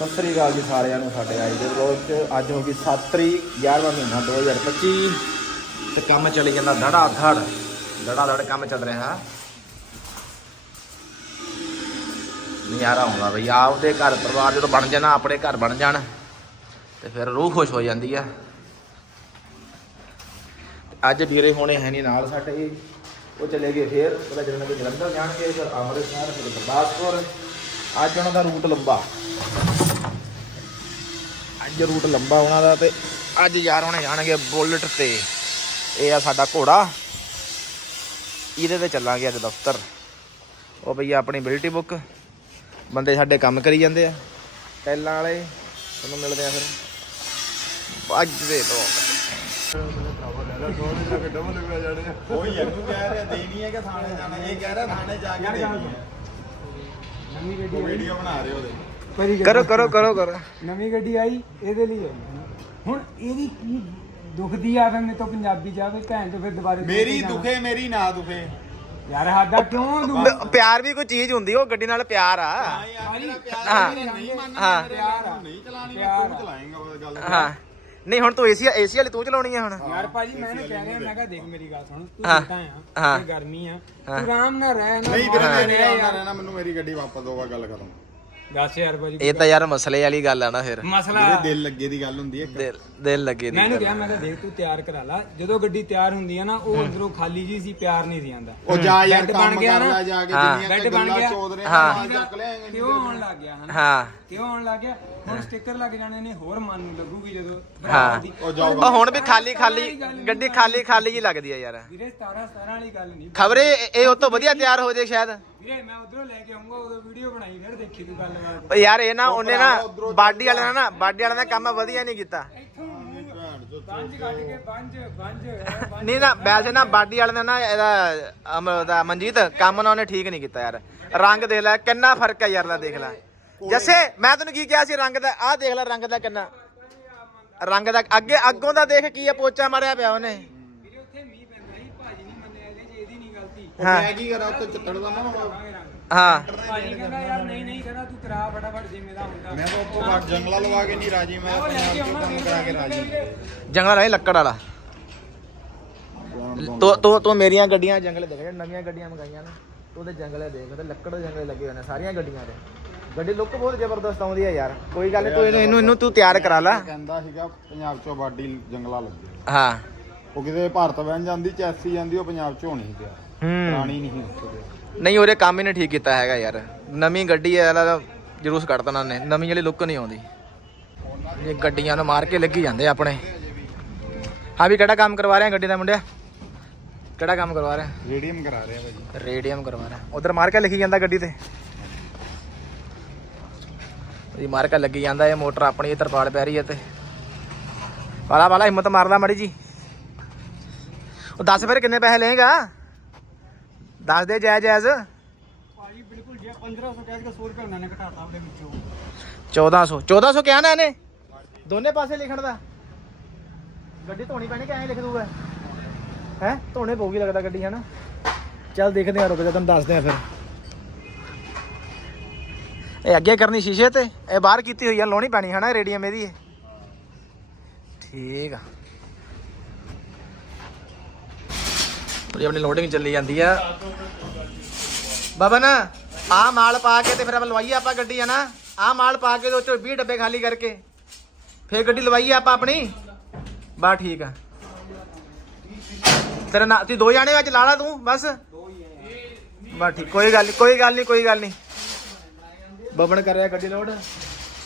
ਸਤਿ ਸ੍ਰੀ ਅਕਾਲ ਜੀ ਸਾਰਿਆਂ ਨੂੰ, ਸਾਡੇ ਅੱਜ ਦੇ ਵਲੌਗ 'ਚ। ਅੱਜ ਹੋ ਗਈ 7 ਤਰੀਕ 11ਵਾਂ ਮਹੀਨਾ 2025 ਤੇ ਕੰਮ ਚੱਲੀ ਜਾਂਦਾ ਧੜਾ ਧੜ ਧੜਾ ਧੜ ਕੰਮ ਚੱਲ ਰਿਹਾ। ਨਜ਼ਾਰਾ ਆਉਂਦਾ ਬਈ, ਆਪਦੇ ਘਰ ਪਰਿਵਾਰ ਜਦੋਂ ਬਣ ਜਾਣਾ, ਆਪਣੇ ਘਰ ਬਣ ਜਾਣ, ਤੇ ਫਿਰ ਰੂਹ ਖੁਸ਼ ਹੋ ਜਾਂਦੀ ਆ। ਅੱਜ ਵੀਰੇ ਹੋਣੇ ਹੈ ਨਹੀਂ ਨਾਲ ਸਾਡੇ। ਉਹ ਚਲੇ ਗਏ ਫੇਰ ਉਹਦਾ ਜਦੋਂ ਕਿ ਜਲੰਧਰ ਜਾਣਗੇ, ਫਿਰ ਅੰਮ੍ਰਿਤਸਰ, ਫਿਰ ਗੁਰਦਾਸਪੁਰ। ਅੱਜ ਉਹਨਾਂ ਦਾ ਰੂਟ ਲੰਬਾ। ਅੱਜ ਰੂਟ ਲੰਬਾ ਉਹਨਾਂ ਦਾ ਤੇ ਅੱਜ ਯਾਰ ਹੁਣੇ ਜਾਣਗੇ ਬੁਲਟ ਤੇ। ਇਹ ਆ ਸਾਡਾ ਘੋੜਾ। ਇਹਦੇ ਤੇ ਚੱਲਾਂਗੇ ਅੱਜ ਦਫ਼ਤਰ। ਉਹ ਭਈਆ ਆਪਣੀ ਬਿਲਟੀ ਬੁੱਕ। ਬੰਦੇ ਸਾਡੇ ਕੰਮ ਕਰੀ ਜਾਂਦੇ ਆ। ਟੈਲਾਂ ਵਾਲੇ ਤੁਹਾਨੂੰ ਮਿਲਦੇ ਆ ਫਿਰ। ਅੱਜ ਦੇ ਦੋ ਕੋਈ ਇਹਨੂੰ ਕਹਿ ਰਿਹਾ ਦੇਣੀ ਹੈ ਕਿ ਥਾਣੇ ਜਾਣਾ ਇਹ ਕਹਿ ਰਿਹਾ ਥਾਣੇ ਜਾ ਕੇ ਦੇਣੀ ਹੈ। ਉਹ ਵੀਡੀਓ ਬਣਾ ਰਹੇ ਉਹਦੇ। ਗੱਡੀ- ਕਰੋ ਕਰੋ ਕਰੋ ਕਰੋ ਨਵੀਂ ਗੱਡੀ ਆਈ ਇਹਦੇ ਲਈ ਆਈ ਹੁਣ ਇਹਦੀ ਕੀ ਦੁਖਦੀ ਆ ਫਿਰ ਮੇਰੇ ਤੋਂ ਪੰਜਾਬੀ ਜਾਵੇ ਭੈਣ ਤੋਂ ਫਿਰ ਦੁਬਾਰੇ ਮੇਰੀ ਦੁਖੇ ਮੇਰੀ ਨਾ ਦੁਖੇ ਯਾਰ ਸਾਡਾ ਕਿਉਂ ਦੁਖ ਪ- ਪਿਆਰ ਵੀ ਕੋਈ ਚੀਜ਼ ਹੁੰਦੀ ਉਹ ਗੱਡੀ ਨਾਲ ਪਿਆਰ ਆ ਮੇਰਾ ਪਿਆਰ ਹਾਂ। ਨਹੀਂ ਮੰਨਦਾ ਹਾਂ। ਮੇਰੇ ਪਿਆਰ ਆ ਨਹੀਂ ਚਲਾਣੀ ਮੈਂ ਪਿਆਰ ਤੂੰ ਆ। ਚਲਾਏਂਗਾ ਉਹ ਗੱਲ ਹਾਂ ਨਹੀਂ ਹੁਣ ਤੂੰ ਏਸੀ ਏਸੀ ਵਾਲੀ ਤੂੰ ਚਲਾਉਣੀ ਆ ਹੁਣ ਯਾਰ ਭਾਜੀ ਮੈਂ ਇਹਨੂੰ ਕਹਿ ਰਿਹਾ ਮੈਂ ਕਿਹਾ ਦੇਖ ਮੇਰੀ ਗੱਲ ਸੁਣ ਤੂੰ ਹਾਂ। ਆ ਹਾਂ। ਤੇ ਗਰਮੀ ਆ। ਤੂੰ ਆਰਾਮ ਨਾਲ ਰਹਿ ਨਾ ਨਹੀਂ ਵੀਰੇ ਮੈਂ ਨਹੀਂ ਆਉਂਦਾ। ਰਹਿਣਾ ਮੈਨੂੰ ਮੇਰੀ ਗੱਡੀ ਵਾਪਸ ਦੋਵਾ ਗੱਲ ਖਤਮ ਦੱਸ ਯਾਰ ਭਾਜੀ ਇਹ ਤਾਂ ਯਾਰ ਮਸਲੇ ਵਾਲੀ ਗੱਲ ਆ ਨਾ ਫਿਰ ਮਸਲਾ ਦਿਲ ਲੱਗੇ ਦੀ ਗੱਲ ਹੁੰਦੀ ਹੈ ਇੱਕ। ਦਿਲ ਦਿਲ ਲੱਗੇ ਮੈਂ ਇਹਨੂੰ ਦੀ ਕਿਹਾ ਮੈਂ ਕਿਹਾ ਦੇਖ ਤੂੰ ਤਿਆਰ ਕਰਾ ਲਾ। ਜਦੋਂ ਗੱਡੀ ਤਿਆਰ ਹੁੰਦੀ ਆ ਨਾ ਉਹ ਅੰਦਰੋਂ ਖਾਲੀ ਜੀ ਸੀ ਪਿਆਰ ਨਹੀਂ ਸੀ ਆਂਦਾ ਉਹ ਜਾ ਯਾਰ ਬੈੱਡ ਕੰਮ ਬਣ ਗਿਆ ਕਰ ਨਾ। ਲੈ ਜਾ ਕੇ ਹਾਂ। ਦੁਨੀਆ ਬੈੱਡ ਤੇ ਬਣ ਗੱਲਾਂ ਗਿਆ। ਚੋਦ ਰਹੇ ਹਾਂ। ਨਾਲ ਚੱਕ ਲਿਆਏਂਗੇ ਕਿਉਂ ਆਉਣ ਲੱਗ ਗਿਆ ਹਨਾ? ਹਾਂ। ਕਿਉਂ ਆਉਣ ਲੱਗ ਗਿਆ? ਹੁਣ ਸਟicker ਲੱਗ ਜਾਣੇ ਨੇ ਹੋਰ ਮਨ ਨੂੰ ਲੱਗੂਗੀ ਜਦੋਂ ਹਾਂ। ਦੀ- ਉਹ ਜਾਓ ਉਹ ਹੁਣ ਵੀ ਖਾਲੀ ਖਾਲੀ ਗੱਡੀ ਖਾਲੀ ਖਾਲੀ ਜੀ ਲੱਗਦੀ ਆ ਯਾਰ। ਵੀਰੇ 17 17 ਵਾਲੀ ਗੱਲ ਨਹੀਂ। ਖਬਰੇ ਇਹ ਉਹ ਤੋਂ ਵਧੀਆ ਤਿਆਰ ਹੋ ਜੇ ਸ਼ਾਇਦ। ਵੀਰੇ ਮੈਂ ਉਧਰੋਂ ਲੈ ਕੇ ਆਉਂਗਾ ਉਦੋਂ ਵੀਡੀਓ ਬਣਾਈ ਫਿਰ ਦੇਖੀ ਤੂੰ ਗੱਲ ਬਾਤ ਉਹ ਯਾਰ ਇਹ ਨਾ ਉਹਨੇ ਨਾ ਬਾਡੀ ਵਾਲਿਆਂ ਨੇ ਨਾ ਬਾਡੀ ਵਾਲਿਆਂ ਨੇ ਕੰਮ ਵਧੀਆ ਨਹੀਂ ਕੀਤਾ। ਇੱਥੋਂ ਨਹੀਂ ਨਾ ਵੈਸੇ ਨਾ ਬਾਡੀ ਵਾਲਿਆਂ ਨੇ ਨਾ ਇਹਦਾ ਅਮ- ਉਹਦਾ ਮਨਜੀਤ ਕੰਮ ਨਾ ਉਹਨੇ ਠੀਕ ਨਹੀਂ ਕੀਤਾ ਯਾਰ। ਰੰਗ ਦੇਖ ਲੈ ਕਿੰਨਾ ਫ਼ਰਕ ਹੈ ਯਾਰ ਲੈ ਦੇਖ ਲੈ। ਜੱਸੇ ਮੈਂ ਤੈਨੂੰ ਕੀ ਕਿਹਾ ਸੀ ਰੰਗ ਦਾ ਆਹ ਦੇਖ ਲੈ ਰੰਗ ਦਾ ਕਿੰਨਾ। ਰੰਗ ਦਾ ਅੱਗੇ ਅੱਗੋਂ ਦਾ ਦੇਖ ਕੀ ਆ ਪੋਚਾ ਮਾਰਿਆ ਪਿਆ ਉਹਨੇ। ਵੀਰੇ ਉੱਥੇ ਮੀਂਹ ਪੈਂਦਾ ਸੀ ਭਾਜੀ ਨਹੀਂ ਮੰਨਿਆ ਇਹਦੇ ਚ ਇਹਦੀ ਨਹੀਂ ਗਲਤੀ। ਹਾਂ। ਮੈਂ ਕੀ ਕਰਾਂ ਉੱਤੇ ਚੱਤੜ ਦਾ ਰੰਗ ਹਾਂ। ਭਾਜੀ ਕਹਿੰਦਾ ਯਾਰ ਨਹੀਂ ਨਹੀਂ ਕਹਿੰਦਾ ਤੂੰ ਕਰਾ ਫਟਾਫਟ ਜਿਵੇਂ ਦਾ ਹੁੰਦਾ ਮੈਂ ਤਾਂ ਉੱਤੋਂ ਬਾਅਦ ਜੰਗਲਾ ਲਵਾ ਕੇ ਨਹੀਂ ਰਾਜੀ ਮੈਂ ਉਹ ਲੈ ਕੇ ਪੰਜਾਬ ਆਉਣਾ ਤੋਂ ਕੰਮ ਕਰਾ ਕੇ ਰਾਜੀ। ਜੰਗਲ ਵਾਲਾ ਲੱਕੜ ਵਾਲਾ। ਤੋ ਤੋ ਤੋ ਮੇਰੀਆਂ ਗੱਡੀਆਂ ਜੰਗਲੇ ਦੇਖ ਨਵੀਆਂ ਗੱਡੀਆਂ ਮੰਗਾਈਆਂ ਨੇ ਉਹਦੇ ਜੰਗਲੇ ਦੇਖ ਤੇ ਲੱਕੜ ਦੇ ਜੰਗਲੇ ਲੱਗੇ ਹੋਏ ਨੇ ਸਾਰੀਆਂ ਗੱਡੀਆਂ ਦੇ। ਗੱਡੀ ਲੁੱਕ ਬਹੁਤ ਜ਼ਬਰਦਸਤ ਆਉਂਦੀ ਹੈ ਯਾਰ। ਕੋਈ ਗੱਲ ਨਹੀਂ ਤੂੰ ਇਹਨੂੰ ਇਹਨੂੰ ਇਹਨੂੰ ਤੂੰ ਤਿਆਰ ਕਰਾ ਲਾ। ਕਹਿੰਦਾ ਸੀਗਾ ਪੰਜਾਬ ਚੋਂ ਬਾਡੀ ਜੰਗਲਾ ਲੱਗੇ ਹਾਂ। ਉਹ ਕਿਤੇ ਭਾਰਤ ਬਹਿਣ ਜਾਂਦੀ ਚੈਸੀ ਜਾਂਦੀ ਉਹ ਪੰਜਾਬ ਚੋਂ ਹੋਣੀ ਤਿਆਰ। ਹੂੰ। ਪੁਰਾਣੀ ਨਹੀਂ ਤਿਆਰ। ਨਹੀਂ ਉਹਦੇ ਕੰਮ ਹੀ ਨਹੀਂ ਠੀਕ ਕੀਤਾ ਹੈਗਾ ਯਾਰ। ਨਵੀਂ ਗੱਡੀ ਹੈ ਇਹਦਾ ਜਲੂਸ ਕੱਢ ਦੇਣਾ ਨੇ। ਨਵੀਂ ਵਾਲੀ ਲੁੱਕ ਨਹੀਂ ਆਉਂਦੀ। ਇਹ ਗੱਡੀਆਂ ਨੂੰ ਮਾਰ ਕੇ ਲੱਗੀ ਜਾਂਦੇ ਆਪਣੇ। ਹਾਂ ਵੀ ਕਿਹੜਾ ਕੰਮ ਕਰਵਾ ਰਿਹਾ ਗੱਡੀ ਦਾ ਮੁੰਡਿਆ? ਕਿਹੜਾ ਕੰਮ ਕਰਵਾ ਰਿਹਾ? ਰੇਡੀਅਮ ਕਰਾ ਰਿਹਾ ਭਾਜੀ ਰੇਡੀਅਮ ਕਰਵਾ ਰਿਹਾ। ਉਧਰ ਮਾਰਕਾ ਲਿਖੀ ਜਾਂਦਾ ਗੱਡੀ ਤੇ? ਇਹ ਮਾਰਕਾ ਲੱਗੀ ਜਾਂਦਾ ਇਹ ਮੋਟਰ ਆਪਣੀ ਤਰਪਾਲ ਪੈ ਰਹੀ ਹੈ ਤੇ। ਵਾਲਾ ਵਾਲਾ ਹਿੰਮਤ ਮਾਰਦਾ ਮੜੀ ਜੀ ਉਹ ਦੱਸ ਫਿਰ ਕਿੰਨੇ ਪੈਸੇ ਲਏਗਾ? ਦੱਸ ਦੇ ਜਾਇਜ਼ ਜਾਇਜ਼। ਭਾਜੀ ਬਿਲਕੁਲ ਜੇ 1500 ਕਹਿ ਕੇ 100 ਰੁਪਏ ਉਹਨਾਂ ਨੇ ਘਟਾਤਾ ਉਹਦੇ ਵਿੱਚੋਂ। 1400 1400 ਕਿਹਾ ਨਾ ਇਹਨੇ? ਦੋਨੇ ਪਾਸੇ ਲਿਖਣ ਦਾ। ਗੱਡੀ ਧੋਣੀ ਪੈਣੀ ਕਿ ਐਂ ਲਿਖ ਦੂਗਾ? ਹੈ? ਧੋਣੇ ਪਊਗੀ ਲੱਗਦਾ ਗੱਡੀ ਹੈ ਨਾ ਚੱਲ ਦੇਖਦੇ ਆ ਰੁਕ ਜਾ ਤੈਨੂੰ ਦੱਸਦੇ ਆ ਫਿਰ। ਇਹ ਅੱਗੇ ਕਰਨੀ ਸ਼ੀਸ਼ੇ ਤੇ ਇਹ ਬਾਹਰ ਕੀਤੀ ਹੋਈ ਆ ਲਾਉਣੀ ਪੈਣੀ ਹੈ ਨਾ ਰੇਡੀਅਮ ਇਹਦੀ। ਇਹ ਠੀਕ ਆ। ਪੂਰੀ ਆਪਣੀ ਲੋਡਿੰਗ ਚੱਲੀ ਜਾਂਦੀ ਆ। ਬਬਨ ਆ ਮਾਲ ਪਾ ਕੇ ਤੇ ਫਿਰ ਆਪਾਂ ਲਵਾਈਏ ਆਪਾਂ ਗੱਡੀ ਆ ਨਾ? ਆ ਮਾਲ ਪਾ ਕੇ ਉਹ ਚੋਂ 20 ਡੱਬੇ ਖਾਲੀ ਕਰਕੇ। ਫੇਰ ਗੱਡੀ ਲਵਾਈਏ ਆਪਾਂ ਆਪਣੀ। ਬਾ ਠੀਕ ਆ। ਤੇਰਾ ਨਾ ਤੂੰ ਦੋ ਜਾਣੇ ਵਿੱਚ ਲਾ ਲਾ ਤੂੰ, ਬਸ। ਬਾ ਠੀਕ, ਕੋਈ ਗੱਲ ਨਹੀਂ ਕੋਈ ਗੱਲ ਨਹੀਂ ਕੋਈ ਗੱਲ ਨਹੀਂ ਬਬਨ ਕਰ ਰਿਹਾ ਗੱਡੀ ਲੋਡ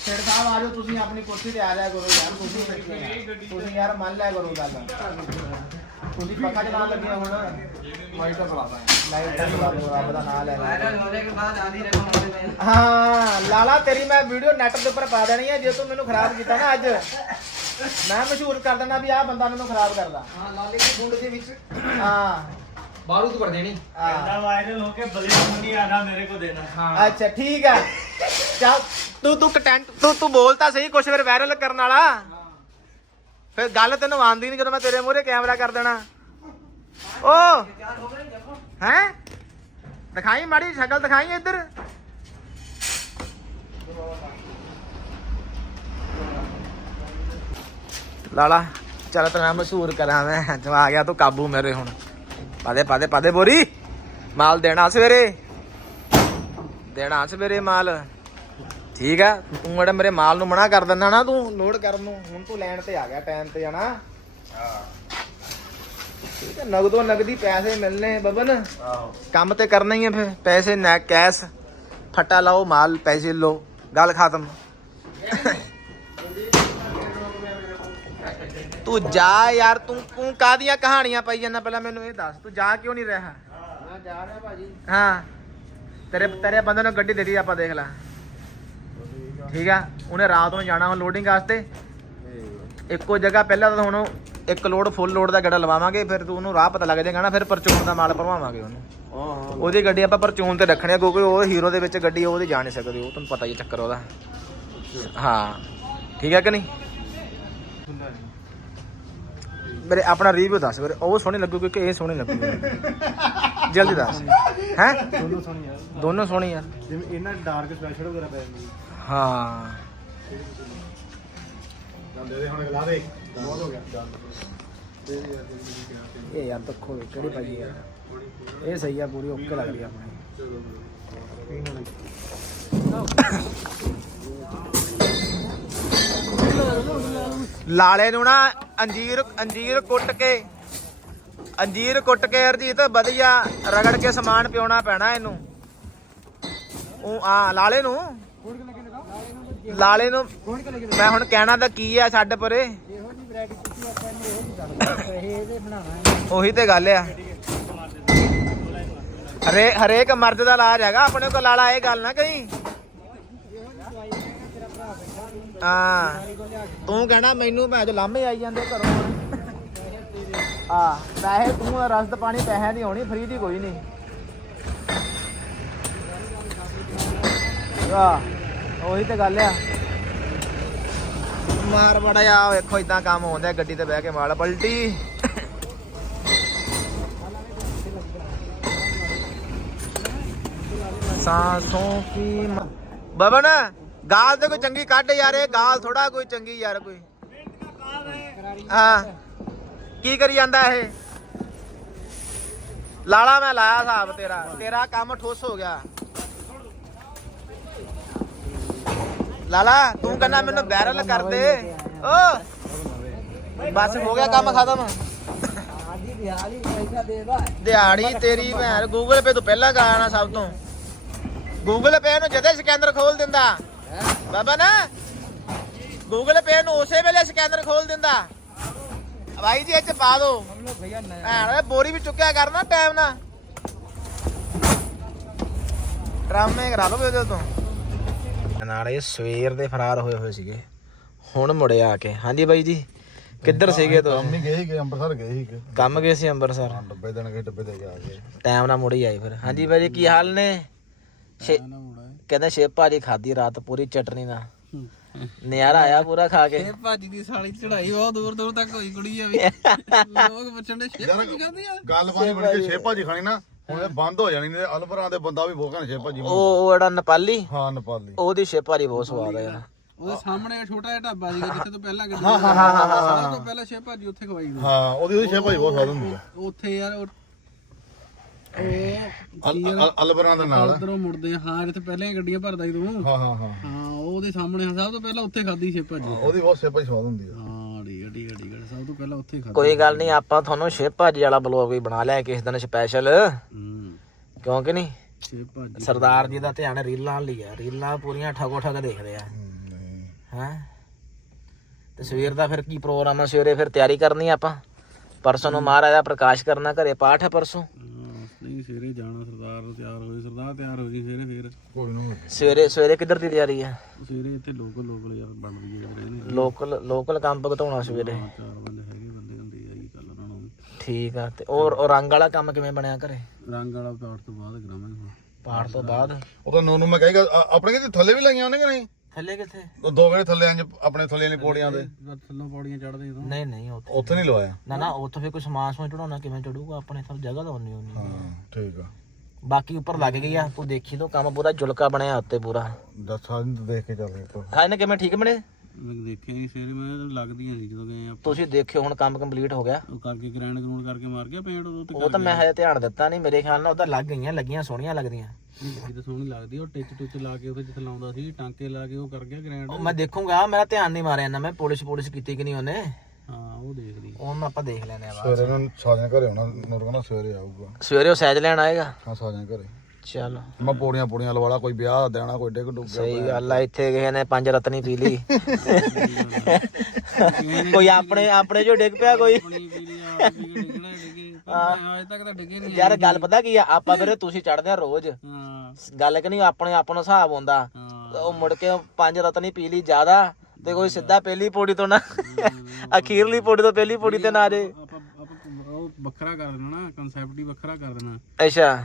ਸਿਰ ਸਾਹਿਬ, ਆ ਜਾਓ, ਤੁਸੀਂ ਆਪਣੀ ਕੁਰਸੀ ਤੇ ਆ ਜਾਇਆ ਕਰੋ ਯਾਰ ਤੁਸੀਂ ਤੁਸੀਂ ਯਾਰ ਮੰਨ ਲਿਆ ਕਰੋ ਗੱਲ। ਤੁਸੀਂ ਪੱਕਾ ਚਲਾਉਣ ਲੱਗੇ ਹੋ ਹੁਣ। ਲਾਈਟ ਤਾਂ ਚਲਾਦਾ ਲਾਈਟ ਤਾਂ ਚਲਾ ਦੋ ਰੱਬ ਦਾ ਨਾਮ ਲੈ ਹਾਂ ਲਾਲਾ ਤੇਰੀ ਮੈਂ ਵੀਡੀਓ ਨੈਟ ਦੇ ਉੱਪਰ ਪਾ ਦੇਣੀ ਹੈ ਜੇ ਤੂੰ ਮੈਨੂੰ ਖਰਾਬ ਕੀਤਾ ਨਾ ਅੱਜ। ਮੈਂ ਮਸ਼ਹੂਰ ਕਰ ਦੇਣਾ ਵੀ ਆਹ ਬੰਦਾ ਮੈਨੂੰ ਖਰਾਬ ਕਰਦਾ। ਹਾਂ ਲਾਲੇ ਦੀ ਗੁੰਡ ਦੇ ਵਿੱਚ। ਹਾਂ। ਬਾਰੂਦ ਭਰ ਦੇਣੀ। ਹਾਂ। ਵਾਇਰਲ ਹੋ ਕੇ ਬਲੀ ਨਹੀਂ ਆਣਾ ਮੇਰੇ ਕੋ ਦੇਣਾ। ਹਾਂ। ਅੱਛਾ ਠੀਕ ਹੈ ਚੱਲ ਤੂੰ ਤੂੰ ਕੰਟੈਂਟ ਤੂੰ ਤੂੰ ਬੋਲ ਤਾਂ ਸਹੀ ਕੁਛ ਫਿਰ ਵਾਇਰਲ ਕਰਨ ਵਾਲਾ। ਫਿਰ ਗੱਲ ਤੈਨੂੰ ਆਂਦੀ ਨਹੀਂ ਜਦੋਂ ਮੈਂ ਤੇਰੇ ਮੂਹਰੇ ਕੈਮਰਾ ਕਰ ਦੇਣਾ। ਓ! ਹੈ? ਦਿਖਾਈ ਮਾੜੀ ਸ਼ਕਲ ਦਿਖਾਈ ਇੱਧਰ। ਲਾਲਾ, ਚਲ ਮੈਂ ਮਸ਼ਹੂਰ ਕਰਾਂ ਮੈਂ। ਤੂੰ ਆ ਗਿਆ ਤੂੰ ਕਾਬੂ ਮੇਰੇ ਹੁਣ। ਪਾਦੇ ਪਾਦੇ ਪਾਦੇ ਬੋਰੀ। ਮਾਲ ਦੇਣਾ ਸਵੇਰੇ। ਦੇਣਾ ਸਵੇਰੇ ਮਾਲ। ਠੀਕ ਆ? ਤੂੰ ਜਿਹੜਾ ਮੇਰੇ ਮਾਲ ਨੂੰ ਮਨਾ ਕਰ ਦਿੰਦਾ ਨਾ ਤੂੰ। ਲੋਡ ਕਰਨ ਨੂੰ। ਹੁਣ ਤੂੰ ਲੈਣ ਤੇ ਆ ਗਿਆ ਟਾਈਮ ਤੇ ਜਾਣਾ। ਠੀਕ ਹੈ ਨਗਦੋ ਨਗਦੀ ਪੈਸੇ ਮਿਲਨੇ ਬਬਨ ਆਹੋ। ਕੰਮ ਤੇ ਕਰਨਾ ਹੀ ਹੈ ਫਿਰ। ਪੈਸੇ ਨਾ ਕੈਸ਼। ਫੱਟਾ ਲਾਓ ਮਾਲ ਪੈਸੇ ਲਓ। ਗੱਲ ਖਤਮ। ਤੂੰ ਜਾ ਯਾਰ ਤੂੰ ਤੂੰ ਕਾਦੀਆਂ ਕਹਾਣੀਆਂ ਪਾਈ ਜਾਂਦਾ? ਪਹਿਲਾਂ ਮੈਨੂੰ ਇਹ ਦੱਸ ਤੂੰ ਜਾ ਕਿਉਂ ਨਹੀਂ ਰਿਹਾ? ਮੈਂ ਜਾ ਰਿਹਾ ਭਾਜੀ। ਹਾਂ। ਤੇਰੇ ਤੇਰੇ ਬੰਦੇ ਨੂੰ ਗੱਡੀ ਦੇ ਦਿੱਤੀ ਆਪਾਂ ਦੇਖ ਲੈ। ਠੀਕ ਆ? ਉਹਨੇ ਰਾਤ ਨੂੰ ਜਾਣਾ ਹੁਣ ਲੋਡਿੰਗ ਵਾਸਤੇ। ਇੱਕੋ ਜਗ੍ਹਾ ਪਹਿਲਾਂ ਤਾਂ ਹੁਣ ਇੱਕ ਲੋਡ ਫੁੱਲ ਲੋਡ ਦਾ ਗੱਡਾ ਲਵਾਵਾਂਗੇ ਫਿਰ ਤੂੰ ਉਹਨੂੰ ਰਾਹ ਪਤਾ ਲੱਗ ਜਾਏਗਾ ਨਾ ਫਿਰ ਪਰਚੂਨ ਦਾ ਮਾਲ ਭਰਵਾਵਾਂਗੇ ਉਹਨੂੰ। ਹਾਂ ਉਹਦੀ ਗੱਡੀ ਆਪਾਂ ਪਰਚੂਨ ਤੇ ਰੱਖਣੀ ਆ ਕਿਉਂਕਿ ਉਹ ਹੀਰੋ ਦੇ ਵਿੱਚ ਗੱਡੀ ਉਹਦੀ ਜਾ ਨਹੀਂ ਸਕਦੀ ਉਹ ਤੁਹਾਨੂੰ ਪਤਾ ਹੀ ਚੱਕਰ ਉਹਦਾ। ਹਾਂ। ਠੀਕ ਹੈ ਕਿ ਨਹੀਂ? ਮੇਰੇ ਆਪਣਾ ਰਿਵਿਊ ਦੱਸ ਵੀਰੇ ਉਹ ਸੋਹਣੀ ਲੱਗੂਗੀ ਕਿ ਇਹ ਸੋਹਣੀ ਲੱਗੂਗੀ ਜਲਦੀ ਦੱਸ। ਹੈ? ਦੋਨੋਂ ਸੋਹਣੀ ਯਾਰ ਦੋਨੋਂ ਸੋਹਣੀ ਯਾਰ ਜਿਵੇਂ ਇਹਨਾਂ ਡਾਰਕ ਸਪੈਸ਼ਲ ਵਗੈਰਾ ਪੈ ਜਾਂਦੀ। ਹਾਂ। ਜਾਂਦੇ ਦੇ ਹੁਣ ਲਾ ਦੇ ਬਹੁਤ ਹੋ ਗਿਆ ਇਹ ਯਾਰ ਦੇਖੋ ਕਿਹੜੀ ਪਾਈ ਯਾਰ ਇਹ ਸਹੀ ਆ, ਪੂਰੀ ਓਕੇ ਲੱਗ ਰਹੀ ਆ ਆਪਣੀ। ਲਾਲੇ ਨੂੰ ਨਾ ਅੰਜੀਰ ਅੰਜੀਰ ਕੁੱਟ ਕੇ, ਅੰਜੀਰ ਕੁੱਟ ਕੇ ਹਰਜੀਤ ਵਧੀਆ ਰਗੜ ਕੇ ਸਮਾਨ ਪਿਉਣਾ ਪੈਣਾ ਇਹਨੂੰ। ਉਹ, ਆ, ਲਾਲੇ ਨੂੰ? ਲਾਲੇ ਨੂੰ ਮੈਂ ਹੁਣ ਕਹਿਣਾ ਤਾਂ ਕੀ ਆ, ਛੱਡ ਪਰੇ। ਇਹੋ ਜੀ ਵੈਰਾਈਟੀ ਤੁਸੀਂ ਆਪਾਂ ਨੇ ਇਹੋ ਜੀ ਕਰਦੇ ਇਹ ਇਹਦੇ ਬਣਾਉਣਾ ਉਹੀ ਤੇ ਗੱਲ ਆ। ਹਰੇ, ਹਰੇਕ ਮਰਦ ਦਾ ਇਲਾਜ ਹੈਗਾ, ਆਪਣੇ ਕੋਲ ਲਾਲਾ, ਇਹ ਗੱਲ ਨਾ ਕਹੀਂ। ਹਾਂ। ਤੂੰ ਕਹਿਣਾ, ਮੈਨੂੰ ਭੈਣ ਚ ਲਾਮੇ ਆਈ ਜਾਂਦੇ ਘਰੋਂ। ਆ ਪੈਸੇ ਤੂੰ ਰਸਦ ਪਾਣੀ ਪੈਸਿਆਂ ਦੀ ਹੋਣੀ ਫਰੀ ਦੀ ਕੋਈ ਨਹੀਂ। ਆ ਉਹੀ ਤੇ ਗੱਲ ਆ। ਮਾਰ ਬੜਾ ਆ ਵੇਖੋ ਇਦਾਂ ਕੰਮ ਹੁੰਦਾ ਗੱਡੀ ਤੇ ਬਹਿ ਕੇ ਮਾਲ ਪਲਟੀ। ਸਾਸੋਂ ਕੀ ਬਬਨ, ਗਾਲ ਤੇ ਕੋਈ ਚੰਗੀ ਕੱਢ ਯਾਰ, ਇਹ ਗਾਲ ਥੋੜਾ ਕੋਈ ਚੰਗੀ ਯਾਰ ਕੋਈ। ਹਾਂ। ਕੀ ਕਰੀ ਜਾਂਦਾ ਇਹ? ਲਾਲਾ ਮੈਂ ਲਾਇਆ ਹਿਸਾਬ ਤੇਰਾ। ਤੇਰਾ ਕੰਮ ਠੋਸ ਹੋ ਗਿਆ। ਲਾਲਾ, ਤੂੰ ਕਹਿੰਦਾ ਮੈਨੂੰ ਬੈਰਲ ਕਰ ਦੇ। ਓ, ਬਸ, ਹੋ ਗਿਆ ਕੰਮ ਖਤਮ। ਦਿਹਾੜੀ ਤੇਰੀ ਭੈਣ ਗੂਗਲ ਪੇ ਤੋਂ ਪਹਿਲਾਂ ਗਾਣਾ ਸਭ ਤੋਂ। ਗੂਗਲ ਪੇ ਨੂੰ ਜਦੇ ਸਕੈਨਰ ਖੋਲ ਦਿੰਦਾ। ਬਾਬਾ ਨਾ ਗੂਗਲ ਪੇ ਨੂੰ ਉਸੇ ਵੇਲੇ ਸਕੈਨਰ ਖੋਲ ਦਿੰਦਾ। ਭਾਈ ਜੀ, ਇਹ ਚ ਪਾ ਦੋ। ਭੈਣ ਬੋਰੀ ਵੀ ਚੁੱਕਿਆ ਕਰਨਾ ਟਾਈਮ ਨਾਲ। ਡਰਾਮੇ ਕਰਾ ਲਓ ਉਹਦੇ ਤੋਂ। ਨਾਲੇ ਸਵੇਰ ਦੇ ਫਰਾਰ ਹੋਏ ਹੋਏ ਸੀਗੇ। ਹੁਣ ਮੁੜੇ ਆ ਕੇ। ਹਾਂਜੀ ਬਾਈ ਜੀ ਕਿੱਧਰ ਸੀਗੇ ਕੰਮ ਤੁਸੀਂ? ਹੀ ਗਏ ਸੀਗੇ ਅੰਮ੍ਰਿਤਸਰ ਗਏ ਸੀਗੇ। ਕੰਮ ਗਏ ਸੀ ਅੰਮ੍ਰਿਤਸਰ? ਹਾਂ ਡੱਬੇ ਦੇਣ ਗਏ ਡੱਬੇ ਦੇ ਕੇ ਆ ਗਏ। ਟਾਈਮ ਨਾਲ ਮੁੜ ਹੀ ਆਈ ਫਿਰ। ਹਾਂਜੀ ਬਾਈ ਜੀ ਕੀ ਹਾਲ ਨੇ? ਕਹਿੰਦਾ ਸ਼ੇਪ ਭਾਜੀ ਖਾਦੀ ਰਾਤ ਪੂਰੀ ਚਟਨੀ ਨਾਲ। ਨਿਆਰਾ ਆਇਆ ਪੂਰਾ ਖਾ ਕੇ। ਭਾਜੀ ਦੀ ਸਾਲੀ ਚੜਾਈ ਬਹੁਤ ਦੂਰ ਦੂਰ ਤੱਕ ਹੋਈ ਕੁੜੀ ਆ ਵੀ। ਲੋਕ ਪੁੱਛਣ ਦੇ ਸ਼ੇਪ ਕੀ ਖਾਂਦੀ ਆ? ਗੱਲ ਬਾਣੀ ਬਣ ਕੇ ਛੇ ਭਾਜੀ ਖਾਣੀ ਨਾ। ਹੁਣ ਇਹ ਬੰਦ ਹੋ ਜਾਣੀ ਨੇ ਅਲਪਰਾਂ ਦੇ ਬੰਦਾ ਵੀ ਭੋਗਣ ਛੇ ਭਾਜੀ ਉਹ ਉਹ ਜਿਹੜਾ ਨੇਪਾਲੀ? ਹਾਂ ਨੇਪਾਲੀ। ਉਹਦੀ ਸ਼ੇਪ ਭਾਜੀ ਬਹੁਤ ਸਵਾਦ ਆ ਯਾਰ। ਉਹਦੇ ਸਾਹਮਣੇ ਛੋਟਾ ਜਿਹਾ ਢਾਬਾ ਸੀਗਾ ਜਿੱਥੇ ਤੋਂ ਪਹਿਲਾਂ ਗੱਡੀ ਹਾਂ ਹਾਂ ਹਾਂ ਤੋਂ ਪਹਿਲਾਂ ਸ਼ੇਪ ਭਾਜੀ ਉੱਥੇ ਖਵਾਈ ਗਈ ਹਾਂ ਉਹਦੀ ਉਹਦੀ ਛੇ ਭਾਜੀ ਬਹੁਤ ਸਵਾਦ ਹੁੰਦੀ ਆ। ਉੱਥੇ ਯਾਰ ਉਹ ਅਲ- ਅਲ- ਅਲਪਰਾਂ ਦੇ ਨਾਲ। ਉਧਰੋਂ ਮੁੜਦੇ ਆ। ਹਾਂ ਜਿੱਥੇ ਪਹਿਲਾਂ ਹੀ ਗੱਡੀਆਂ ਭਰਦਾ ਸੀ ਤੂੰ। ਹਾਂ ਹਾਂ ਹਾਂ। ਹਾਂ ਉਹਦੇ ਸਾਹਮਣੇ ਸਭ ਤੋਂ ਪਹਿਲਾਂ ਉੱਥੇ ਖਾਦੀ ਸ਼ੇਪ ਭਾਜੀ ਉਹਦੀ ਬਹੁਤ ਛੇ ਭਾਜੀ ਸਵਾਦ ਹੁੰਦੀ ਆ। ਹਾਂ ਠੀਕ ਹੈ ਠੀਕ ਤੋਂ ਪਹਿਲਾਂ ਉੱਥੇ ਹੀ ਕੋਈ ਗੱਲ ਨਹੀਂ ਆਪਾਂ ਤੁਹਾਨੂੰ ਛੇ ਭਾਜੀ ਵਾਲਾ ਬਲੌਗ ਵੀ ਬਣਾ ਲਿਆ ਕਿਸੇ ਦਿਨ ਸਪੈਸ਼ਲ ਹੂੰ। ਕਿਉਂਕਿ ਨਹੀਂ? ਛੇ ਭਾਜੀ ਸਰਦਾਰ ਜੀ ਦਾ ਧਿਆਨ ਰੀਲਾਂ ਲਈ ਆ। ਰੀਲਾਂ ਪੂਰੀਆਂ ਠਗੋ ਠਗ ਦੇਖਦੇ ਆ। ਹਾਂ ਤੇ ਸਵੇਰ ਦਾ ਫਿਰ ਕੀ ਪ੍ਰੋਗਰਾਮ ਆ? ਸਵੇਰੇ ਫਿਰ ਤਿਆਰੀ ਕਰਨੀ ਆਪਾਂ। ਪਰਸੋਂ ਨੂੰ ਮਹਾਰਾਜ ਦਾ ਪ੍ਰਕਾਸ਼ ਕਰਨਾ ਘਰੇ ਪਾਠ ਹੈ ਪਰਸੋਂ। ਨਹੀਂ ਸਵੇਰੇ ਜਾਣਾ ਸਰਦਾਰ ਤਿਆਰ ਹੋਏ ਸਰਦਾਰ ਤਿਆਰ ਹੋ ਜੀ ਸਵੇਰੇ ਫੇਰ। ਸਵੇਰੇ ਸਵੇਰੇ ਕਿੱਧਰ ਦੀ ਤਿਆਰੀ ਆ? ਸਵੇਰੇ ਇੱਥੇ ਲੋਕਲ ਲੋਕਲ ਯਾਰ ਬਣ ਰਹੀ ਲੋਕਲ ਲੋਕਲ ਕੰਮ ਪਗਤਾਉਣਾ ਸਵੇਰੇ। ਠੀਕ ਆ ਤੇ ਉਹ ਉਹ ਰੰਗ ਵਾਲਾ ਕੰਮ ਕਿਵੇਂ ਬਣਿਆ ਘਰੇ? ਰੰਗ ਵਾਲਾ ਪਾਠ ਤੋਂ ਬਾਅਦ ਕਰਾਵਾਂਗੇ ਹੁਣ। ਤੋਂ ਬਾਅਦ? ਉਹ ਤਾਂ ਨੋਨੂੰ ਮੈਂ ਕਹੇਗਾ ਆਪਣੇ ਕਿਤੇ ਥੱਲੇ ਵੀ ਲਾਈਆਂ ਉਹਨੇ ਕਿ ਨਹੀਂ? ਥੱਲੇ ਕਿੱਥੇ? ਉਹ ਦੋ ਵੇਲੇ ਥੱਲੇ ਆਂ ਆਪਣੇ ਥੱਲੇ ਵਾਲੀ ਪੌੜੀਆਂ ਦੇ। ਜਦ ਥੱਲੋਂ ਪੌੜੀਆਂ ਚੜਦੇ ਜਦੋਂ। ਨਹੀਂ ਨਹੀਂ ਉੱਥੇ ਉੱਥੇ ਨਹੀਂ ਲਵਾਇਆ। ਨਾ ਨਾ ਉੱਥੇ ਫਿਰ ਕੋਈ ਸਮਾਨ ਸਮੂਨ ਚੜਾਉਣਾ ਕਿਵੇਂ ਚੜੂਗਾ ਆਪਣੇ ਸਭ ਜਗ੍ਹਾ ਤਾਂ ਉਨੀ ਉਨੀ ਹਾਂ ਠੀਕ ਆ। ਬਾਕੀ ਉੱਪਰ ਲੱਗ ਗਈ ਆ ਤੂੰ ਦੇਖੀ ਤੋ ਕੰਮ ਪੂਰਾ ਜੁਲਕਾ ਬਣਿਆ ਉੱਤੇ ਪੂਰਾ। ਦੱਸਾਂ ਦੇਖ ਕੇ ਚੱਲ ਰਿਹਾ ਹਾਂ ਇਹਨੇ ਕਿਵੇਂ ਠੀਕ ਬਣੇ? ਮੈਂ ਦੇਖਿਆ ਨਹੀਂ ਸਵੇਰੇ ਮੈਂ ਤਾਂ ਲੱਗਦੀਆਂ ਸੀ ਜਦੋਂ ਗਏ ਆਪਾਂ। ਤੁਸੀਂ ਦੇਖਿਓ ਹੁਣ ਕੰਮ ਕੰਪਲੀਟ ਹੋ ਗਿਆ। ਉਹ ਕਰਕੇ ਗ੍ਰੈਂਡ ਗਰੂੰਡ ਕਰਕੇ ਮਾਰ ਗਿਆ ਪੇਂਟ ਉਦੋਂ ਤੇ ਉਹ ਤਾਂ ਮੈਂ ਹਜੇ ਧਿਆਨ ਦਿੱਤਾ ਨਹੀਂ ਮੇਰੇ ਖਿਆਲ ਨਾਲ ਉਹ ਤਾਂ ਲੱਗ ਗਈਆਂ ਲੱਗੀਆਂ ਸੋਹਣੀਆਂ ਲੱਗਦੀਆਂ। ਸੋਹਣੀ ਲੱਗਦੀ ਉਹ ਟਿਚ ਟੁਚ ਲਾ ਕੇ ਉਹਦੇ ਜਿੱਥੇ ਲਾਉਂਦਾ ਸੀ ਟਾਂਕੇ ਲਾ ਕੇ ਉਹ ਕਰ ਗਿਆ ਗ੍ਰੈਂਡ ਉਹ ਮੈਂ ਦੇਖੂੰਗਾ ਮੇਰਾ ਧਿਆਨ ਨਹੀਂ ਮਾਰਿਆ ਨਾ ਮੈਂ ਪੁਲਿਸ ਪੁਲਿਸ ਕੀਤੀ ਕਿ ਨਹੀਂ ਉਹਨੇ? ਹਾਂ ਉਹ ਦੇਖਦੀ। ਉਹ ਮੈਂ ਆਪਾਂ ਦੇਖ ਲੈਨੇ ਆ ਬਾਅਦ ਸਵੇਰੇ ਨੂੰ ਸਾਜਨ ਘਰੇ ਆਉਣਾ ਨੂਰ ਕਹਿੰਦਾ ਸਵੇਰੇ ਆਊਗਾ। ਸਵੇਰੇ ਉਹ ਸੈਜ ਲੈਣ ਆਏਗਾ। ਹਾਂ ਸਾਜਨ ਘਰੇ। ਚਲ। ਮੈਂ ਪੌੜੀਆਂ ਪੌੜੀਆਂ ਲਵਾਲਾ ਕੋਈ ਵਿਆਹ ਦੇਣਾ ਕੋਈ ਡਿੱਗ ਡੁੱਗ ਸਹੀ ਗੱਲ ਆ ਇੱਥੇ ਕਿਸੇ ਨੇ ਪੰਜ ਰਤਨੀ ਪੀ ਲਈ। ਕੋਈ ਆਪਣੇ ਆਪਣੇ ਜੋ ਡਿੱਗ ਪਿਆ ਕੋਈ? ਯਾਰ ਗੱਲ ਪਤਾ ਕੀ ਆ ਆਪਾਂ ਵੀਰੇ ਤੁਸੀਂ ਚੜਦੇ ਆ ਰੋਜ਼। ਗੱਲ ਕਿ ਨਹੀਂ ਆਪਣੇ ਆਪ ਨੂੰ ਹਿਸਾਬ ਹੁੰਦਾ। ਉਹ ਮੁੜ ਕੇ ਪੰਜ ਰਤਨੀ ਪੀ ਲਈ ਜ਼ਿਆਦਾ ਤੇ ਕੋਈ ਸਿੱਧਾ ਪਹਿਲੀ ਪੌੜੀ ਤੋਂ ਨਾ ਅਖੀਰਲੀ ਪੌੜੀ ਤੋਂ ਪਹਿਲੀ ਪੌੜੀ ਤੇ ਨਾ ਜੇ ਵੱਖਰਾ ਕਰ ਦੇਣਾ ਨਾ ਕਨਸੈਪਟ ਹੀ ਵੱਖਰਾ ਕਰ ਦੇਣਾ। ਅੱਛਾ।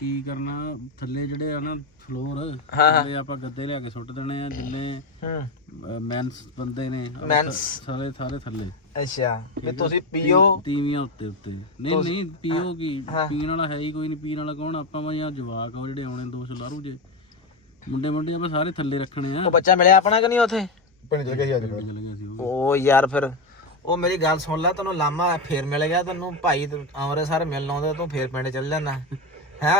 ਕੀ ਕਰਨਾ ਥੱਲੇ ਜਿਹੜੇ ਆ ਨਾ ਫਲੋਰ ਹਾਂ। ਥੱਲੇ ਆਪਾਂ ਗੱਦੇ ਲਿਆ ਕੇ ਸੁੱਟ ਦੇਣੇ ਆ ਜਿੰਨੇ ਹੂੰ। ਮੈਂਸ ਬੰਦੇ ਨੇ ਉਹ Men's? ਸ- ਸਾਰੇ ਸਾਰੇ ਥੱਲੇ। ਅੱਛਾ। ਵੀ ਤੁਸੀਂ ਪੀਓ। ਤੀਵੀਆਂ ਉੱਤੇ ਉੱਤੇ। ਨਹੀਂ ਨਹੀਂ ਪੀਓ ਕੀ? ਪੀਣ ਵਾਲਾ ਹੈ ਹੀ ਕੋਈ ਨਹੀਂ ਪੀਣ ਵਾਲਾ ਕੌਣ? ਆਪਾਂ ਵਾ ਜਾਂ ਜਵਾਕ ਆ ਉਹ ਜਿਹੜੇ ਆਉਣੇ ਦੋ ਲਾਰੂ ਜੇ। ਮੁੰਡੇ ਮੁੰਡੇ ਆਪਾਂ ਸਾਰੇ ਥੱਲੇ ਰੱਖਣੇ ਆ। ਉਹ ਬੱਚਾ ਮਿਲਿਆ ਆਪਣਾ ਕਿ ਨਹੀਂ ਉਥੇ? ਪਿੰਡ ਚਲ ਗਏ ਅੱਜ ਫਿਰ। ਚਲੇ ਗਏ ਸੀ ਉਹ। ਉਹ ਯਾਰ ਫਿਰ ਉਹ ਮੇਰੀ ਗੱਲ ਸੁਣ ਲੈ ਤੈਨੂੰ ਲਾਮਾ ਫੇਰ ਮਿਲ ਗਿਆ ਤੈਨੂੰ। ਭਾਈ ਅੰਮ੍ਰਿਤਸਰ ਮਿਲਣ ਆਉਂਦਾ ਤੂੰ ਫੇਰ ਪਿੰਡ ਚੱਲ ਜਾਣਾ। ਹੈ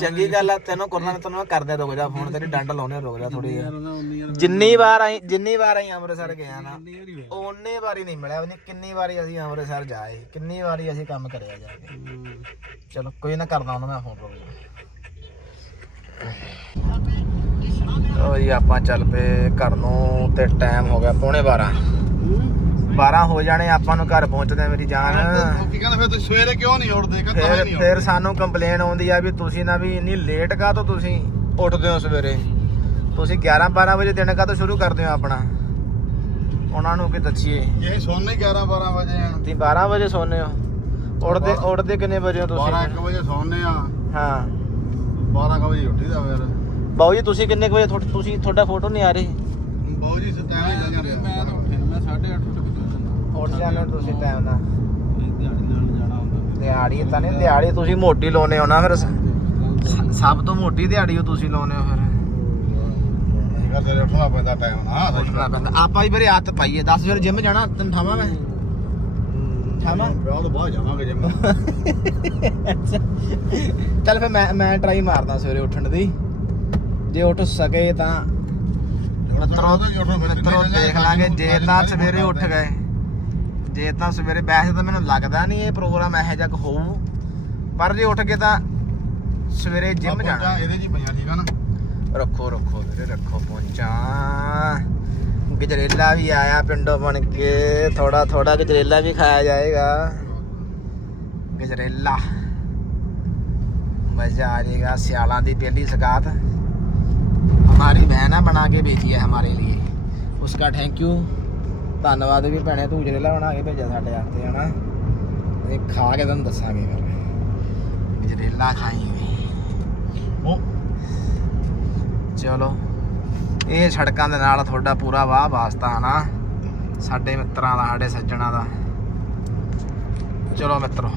ਚੰਗੀ ਗੱਲ ਆ ਤੈਨੂੰ ਕਰਨਾ ਤੈਨੂੰ ਮੈਂ ਕਰਦੇ ਰੁਕ ਜਾ ਫੋਨ ਤੇਰੀ ਡੰਡ ਲਾਉਣੇ ਰੁਕ ਜਾ ਥੋੜੀ ਜਿੰਨੀ ਵਾਰ ਆਈ ਜਿੰਨੀ ਵਾਰ ਆਈ ਅੰਮ੍ਰਿਤਸਰ ਗਿਆ ਨਾ ਉਹਨੇ ਵਾਰੀ ਨਹੀਂ ਮਿਲਿਆ ਉਹਨੇ ਕਿੰਨੀ ਵਾਰੀ ਅਸੀਂ ਅੰਮ੍ਰਿਤਸਰ ਜਾਏ ਕਿੰਨੀ ਵਾਰੀ ਅਸੀਂ ਕੰਮ ਕਰਿਆ ਜਾ ਕੇ। ਚਲੋ ਕੋਈ ਨਾ ਕਰਦਾ ਉਹਨਾਂ ਮੈਂ ਫੋਨ ਰੁਕ ਓਏ ਆਪਾਂ ਚੱਲ ਪਏ ਘਰ ਨੂੰ ਤੇ ਟਾਈਮ ਹੋ ਗਿਆ ਪੌਣੇ 12 12 ਹੋ ਜਾਣੇ ਆਪਾਂ ਨੂੰ ਘਰ ਪਹੁੰਚਦੇ ਮੇਰੀ ਜਾਨ। ਕੀ ਕਹਿੰਦਾ ਫਿਰ ਤੁਸੀਂ ਸਵੇਰੇ ਕਿਉਂ ਨਹੀਂ ਉੱਠਦੇ? ਫਿਰ ਫਿਰ ਸਾਨੂੰ ਕੰਪਲੇਨ ਆਉਂਦੀ ਆ ਵੀ ਤੁਸੀਂ ਨਾ ਵੀ ਇੰਨੀ ਲੇਟ ਕਾ ਤੋਂ ਤੁਸੀਂ ਉੱਠਦੇ ਹੋ ਸਵੇਰੇ? ਤੁਸੀਂ 11 12 ਵਜੇ ਦਿਨ ਕਾ ਤੋਂ ਸ਼ੁਰੂ ਕਰਦੇ ਹੋ ਆਪਣਾ? ਉਹਨਾਂ ਨੂੰ ਕੀ ਦੱਸੀਏ? ਇਹ ਸੌਣੇ 11 12 ਵਜੇ ਆ। ਤੁਸੀਂ 12 ਵਜੇ ਸੌਂਦੇ ਹੋ। ਉੱਠਦੇ ਉੱਠਦੇ ਕਿੰਨੇ ਵਜੇ ਹੋ 12 ਤੁਸੀਂ 1 ਵਜੇ ਸੌਣੇ ਆ। ਹਾਂ। 12 ਕੁ ਵਜੇ ਉੱਠੀਦਾ ਫਿਰ। ਬਾਊ ਜੀ ਤੁਸੀਂ ਕਿੰਨੇ ਕੁ ਵਜੇ ਤੁਸੀਂ ਤੁਹਾਡਾ ਫੋਟੋ ਨਹੀਂ ਆ ਰਹੀ? ਬਾਉ ਜੀ ਜਾਂਦੇ ਮੈਂ ਤਾਂ ਉੱਠਿਆ ਮੈਂ 8:30 ਉੱਠ ਜਾਂਦੇ ਤੁਸੀਂ ਟਾਈਮ ਨਾਲ। ਦਿਹਾੜੀ ਨਾਲ ਜਾਣਾ ਹੁੰਦਾ ਦਿਹਾੜੀ ਤਾਂ ਨਹੀਂ ਦਿਹਾੜੀ ਤੁਸੀਂ ਮੋਟੀ ਲਾਉਨੇ ਹੋ ਨਾ ਫਿਰ। ਸਭ ਤੋਂ ਮੋਟੀ ਦਿਹਾੜੀ ਉਹ ਤੁਸੀਂ ਲਾਉਨੇ ਹੋ ਫਿਰ। ਘਰ ਤੇ ਉੱਠਣਾ ਪੈਂਦਾ ਟਾਈਮ ਨਾਲ ਉੱਠਣਾ ਪੈਂਦਾ। ਆਪਾਂ ਹੀ ਬਰੇ ਹੱਥ ਪਾਈਏ। 10 ਵਜੇ ਜਿਮ ਜਾਣਾ ਤੈਨੂੰ ਠਾਵਾਂ ਮੈਂ? ਠਾਵਾਂ? ਵਿਆਹ ਤੋਂ ਬਾਅਦ ਜਾਵਾਂਗੇ ਜਿੰਮ ਚੱਲ ਫਿਰ ਮੈਂ ਮੈਂ ਟਰਾਈ ਮਾਰਦਾ ਸਵੇਰੇ ਉੱਠਣ ਦੀ। ਜੇ ਉੱਠ ਸਕੇ ਤਾਂ ਮਿੱਤਰੋ ਮਿੱਤਰੋ ਦੇਖ ਲਾਂਗੇ। ਜੇ ਤਾਂ ਸਵੇਰੇ ਉੱਠ ਗਏ। ਜੇ ਤਾਂ ਸਵੇਰੇ ਵੈਸੇ ਤਾਂ ਮੈਨੂੰ ਲੱਗਦਾ ਨਹੀਂ ਇਹ ਪ੍ਰੋਗਰਾਮ ਇਹੋ ਜਿਹਾ ਕੁ ਹੋਊ ਪਰ ਜੇ ਉੱਠ ਕੇ ਤਾਂ ਸਵੇਰੇ ਜਿਮ ਜਾਣਾ ਇਹਦੇ ਜੀ ਪਈਆਂ ਠੀਕ ਆ ਨਾ ਰੱਖੋ ਰੱਖੋ ਵੀਰੇ ਰੱਖੋ ਪਹੁੰਚਾਂ ਗਜਰੇਲਾ ਵੀ ਆਇਆ ਪਿੰਡੋਂ ਬਣ ਕੇ ਥੋੜਾ ਥੋੜਾ ਗਜਰੇਲਾ ਵੀ ਖਾਇਆ ਜਾਏਗਾ गजरेला मजा आ जाएगा सियाला दी पहली सगात हमारी बहन है बना के भेजी है हमारे लिए उसका थैंक यू ਧੰਨਵਾਦ ਵੀ ਭੈਣੇ, ਤੂੰ ਜਰੇਲਾ ਬਣਾ ਕੇ ਭੇਜਿਆ ਸਾਡੇ ਵਾਸਤੇ, ਹਨਾ? ਇਹ ਖਾ ਕੇ ਤੁਹਾਨੂੰ ਦੱਸਾਂਗੇ ਫਿਰ। ਗਜਰੇਲਾ ਖਾਈ ਉਹ ਚਲੋ, ਇਹ ਸੜਕਾਂ ਦੇ ਨਾਲ ਤੁਹਾਡਾ ਪੂਰਾ ਵਾਹ ਵਾਸਤਾ, ਹਨਾ? ਸਾਡੇ ਮਿੱਤਰਾਂ ਦਾ, ਸਾਡੇ ਸੱਜਣਾ ਦਾ। ਚਲੋ ਮਿੱਤਰੋ।